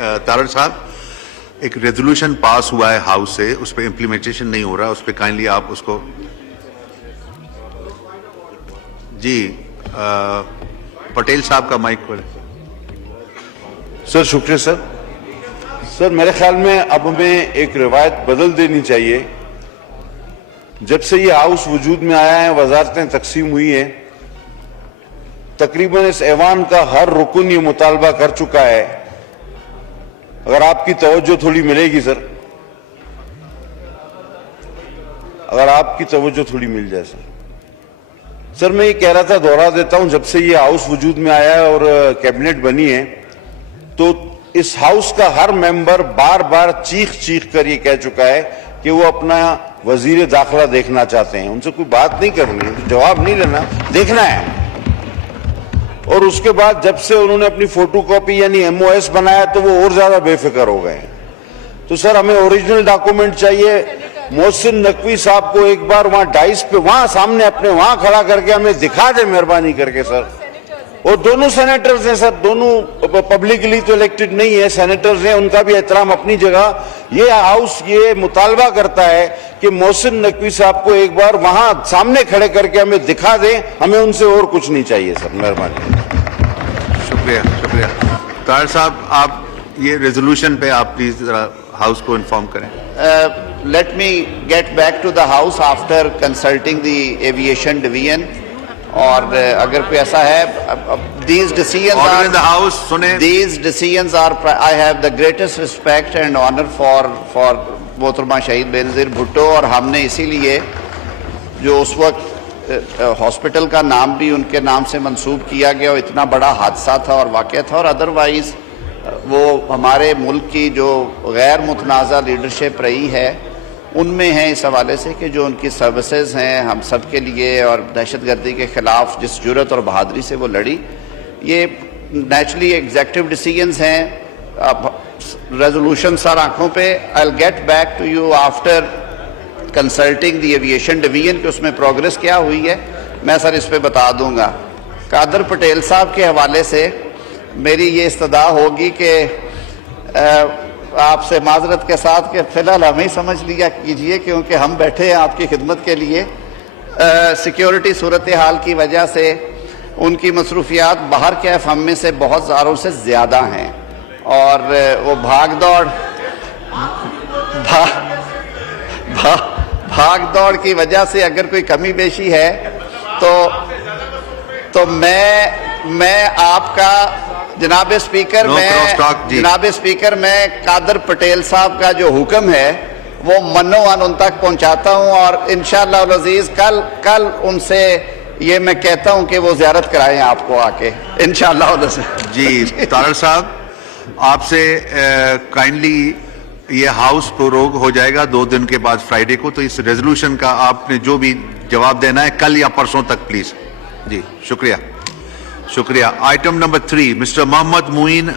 तारड़ साहब, एक resolution pass हुआ है हाउस से, उस पर इम्प्लीमेंटेशन नहीं हो रहा, उस पर काइंडली आप उसको जी पटेल साहब का माइक खोलें। सर शुक्रिया सर। सर मेरे ख्याल में अब हमें एक रिवायत बदल देनी चाहिए। जब से ये हाउस वजूद में आया है, वजारतें तकसीम हुई हैं, तकरीबन इस ऐवान का हर रुकन ये मुतालबा कर चुका है, अगर आपकी तवज्जो थोड़ी मिलेगी सर, अगर आपकी तवज्जो थोड़ी मिल जाए सर। सर मैं ये कह रहा था, दोहरा देता हूं, जब से ये हाउस वजूद में आया है और कैबिनेट बनी है, तो इस हाउस का हर मेंबर बार बार चीख चीख कर ये कह चुका है कि वो अपना वजीर दाखिला देखना चाहते हैं। उनसे कोई बात नहीं करनी, जवाब नहीं लेना, देखना है। और उसके बाद जब से उन्होंने अपनी फोटो कॉपी यानी MOS बनाया तो वो और ज्यादा बेफिक्र हो गए। तो सर हमें ओरिजिनल डॉक्यूमेंट चाहिए। मोहसिन नकवी साहब को एक बार वहां डाइस पे वहां सामने अपने वहां खड़ा करके हमें दिखा दे मेहरबानी करके सर। और दोनों सेनेटर्स हैं सर, दोनों पब्लिकली तो इलेक्टेड नहीं है, सेनेटर्स हैं, उनका भी एहतराम अपनी जगह। ये हाउस ये मुतालबा करता है कि मोहसिन नकवी साहब को एक बार वहां सामने खड़े करके हमें दिखा दें, हमें उनसे और कुछ नहीं चाहिए सर, मेहरबानी। शुक्रिया शुक्रिया। तारड़ साहब, आप ये रेजोल्यूशन पे आप प्लीज जरा हाउस को इन्फॉर्म करें। Let me get back to the house after consulting the aviation division. और अगर कोई ऐसा है, these decisions Order are in the house, सुने। These decisions are, I have the greatest respect and honor for मोहतरमा शहीद बेनज़ीर भुट्टो, और हमने इसीलिए जो उस वक्त हॉस्पिटल का नाम भी उनके नाम से मंसूब किया गया, और इतना बड़ा हादसा था और वाक़या था, और अदरवाइज़ वो हमारे मुल्क की जो गैर मुतनाज़ा लीडरशिप रही है उनमें है इस हवाले से कि जो उनकी सर्विसेज हैं हम सब के लिए, और दहशतगर्दी के ख़िलाफ़ जिस जुर्रत और बहादुरी से वो लड़ी, ये नेचुरली एग्जेक्टिव डिसीजंस हैं। रेजोल्यूशन सर आँखों पे, I will get back to you after consulting the aviation division कि उसमें प्रोग्रेस क्या हुई है, मैं सर इस पर बता दूंगा। कादर पटेल साहब के हवाले से मेरी ये इस्तदा होगी कि आपसे माजरत के साथ कि फ़िलहाल हमें ही समझ लिया कीजिए, क्योंकि हम बैठे हैं आपकी खिदमत के लिए। सिक्योरिटी सूरत हाल की वजह से उनकी मसरूफियात बाहर कैफ हम में से बहुत सारों से ज़्यादा हैं, और वो भाग दौड़ की वजह से अगर कोई कमी बेशी है तो मैं आपका जनाब स्पीकर मैं कादर पटेल साहब का जो हुक्म है वो मन्नोवान उन तक पहुंचाता हूं, और इंशाअल्लाह अज़ीज़ कल उनसे ये मैं कहता हूं कि वो ज़ियारत कराएं आपको आके इंशाअल्लाह। जी तारड़ साहब, आपसे काइंडली ये हाउस प्रोरोग हो जाएगा 2 दिन के बाद फ्राइडे को, तो इस रेजोल्यूशन का आपने जो भी जवाब देना है कल या परसों तक प्लीज। जी शुक्रिया शुक्रिया। Item number 3, mister Mohammad Muin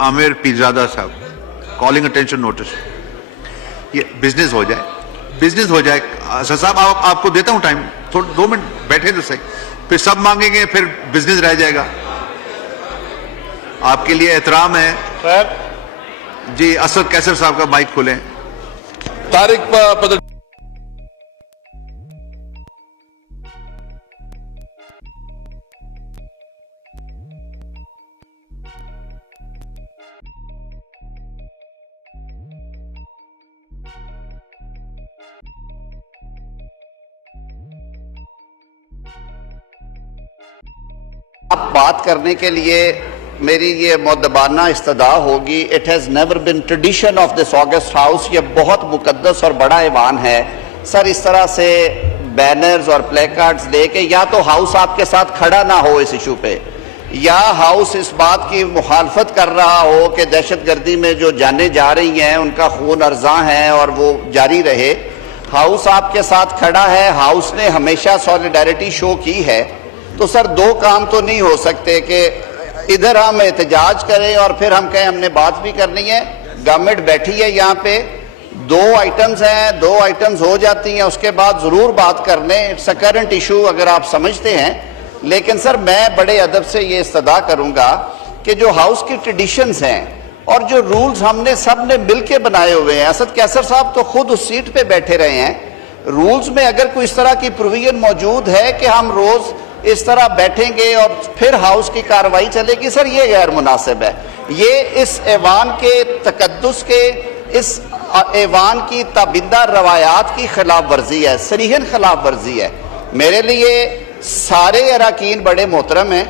Aamir Pirzada साहब, कॉलिंग अटेंशन नोटिस। ये बिजनेस हो जाए सर साहब, आपको देता हूं टाइम, थोड़ा 2 मिनट बैठे तो सही, फिर सब मांगेंगे, फिर बिजनेस रह जाएगा। आपके लिए एहतराम है सर। जी असद कैसर साहब का माइक खोलें। तारिक आप बात करने के लिए मेरी ये मुद्दबाना इस्तदा होगी। It has never been tradition of this August house, ये बहुत मुकद्दस और बड़ा ऐवान है सर। इस तरह से बैनर्स और प्ले कार्ड्स दे के या तो हाउस आपके साथ खड़ा ना हो इस इशू पे, या हाउस इस बात की मुखालफत कर रहा हो कि दहशतगर्दी में जो जानें जा रही हैं उनका खून अर्जा है और वो जारी रहे। हाउस आपके साथ खड़ा है, हाउस ने हमेशा सॉलिडारिटी शो की है। तो सर 2 काम तो नहीं हो सकते कि इधर हम एहतजाज करें और फिर हम कहें हमने बात भी करनी है। गवर्नमेंट बैठी है यहाँ पे, 2 आइटम्स हैं, 2 आइटम्स हो जाती हैं, उसके बाद जरूर बात कर लें। इट्स अ करंट इशू अगर आप समझते हैं। लेकिन सर मैं बड़े अदब से ये इस्तदा करूंगा कि जो हाउस की ट्रेडिशंस हैं اور جو رولز ہم نے سب نے مل کے بنائے ہوئے ہیں. اسد کیسر صاحب تو خود اس سیٹ پہ بیٹھے رہے ہیں. رولز میں اگر کوئی اس طرح کی پروویژن موجود ہے کہ ہم روز اس طرح بیٹھیں گے اور پھر ہاؤس کی کارروائی چلے گی, سر یہ غیر مناسب ہے. یہ اس ایوان کے تقدس کے, اس ایوان کی تابندہ روایات کی خلاف ورزی ہے, صریحاً خلاف ورزی ہے. میرے لیے سارے اراکین بڑے محترم ہیں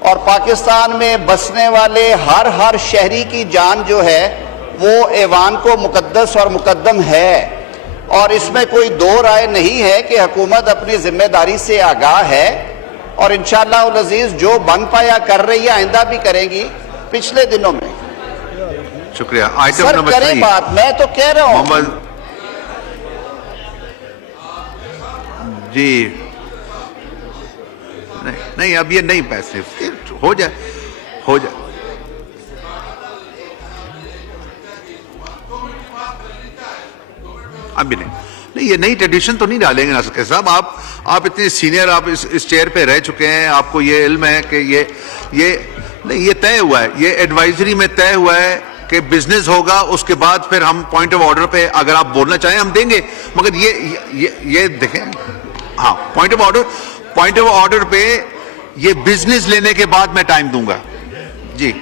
اور پاکستان میں بسنے والے ہر شہری کی جان جو ہے وہ ایوان کو مقدس اور مقدم ہے, اور اس میں کوئی دو رائے نہیں ہے کہ حکومت اپنی ذمہ داری سے آگاہ ہے اور انشاءاللہ العزیز جو بن پایا کر رہی ہے آئندہ بھی کریں گی. پچھلے دنوں میں شکریہ. آئٹم سر نمبر کریں 3 بات, میں تو کہہ رہا ہوں محمد جی نہیں اب یہ نہیں پیسے ہو جائے ابھی نہیں یہ نئی ٹریڈیشن تو نہیں ڈالیں گے ناصر صاحب. آپ اتنے سینئر, آپ اس چیئر پہ رہ چکے ہیں, آپ کو یہ علم ہے کہ یہ طے ہوا ہے, یہ ایڈوائزری میں طے ہوا ہے کہ بزنس ہوگا, اس کے بعد پھر ہم پوائنٹ آف آرڈر پہ اگر آپ بولنا چاہیں ہم دیں گے, مگر یہ دیکھیں ہاں پوائنٹ آف آرڈر پہ یہ بزنس لینے کے بعد میں ٹائم دوں گا. جی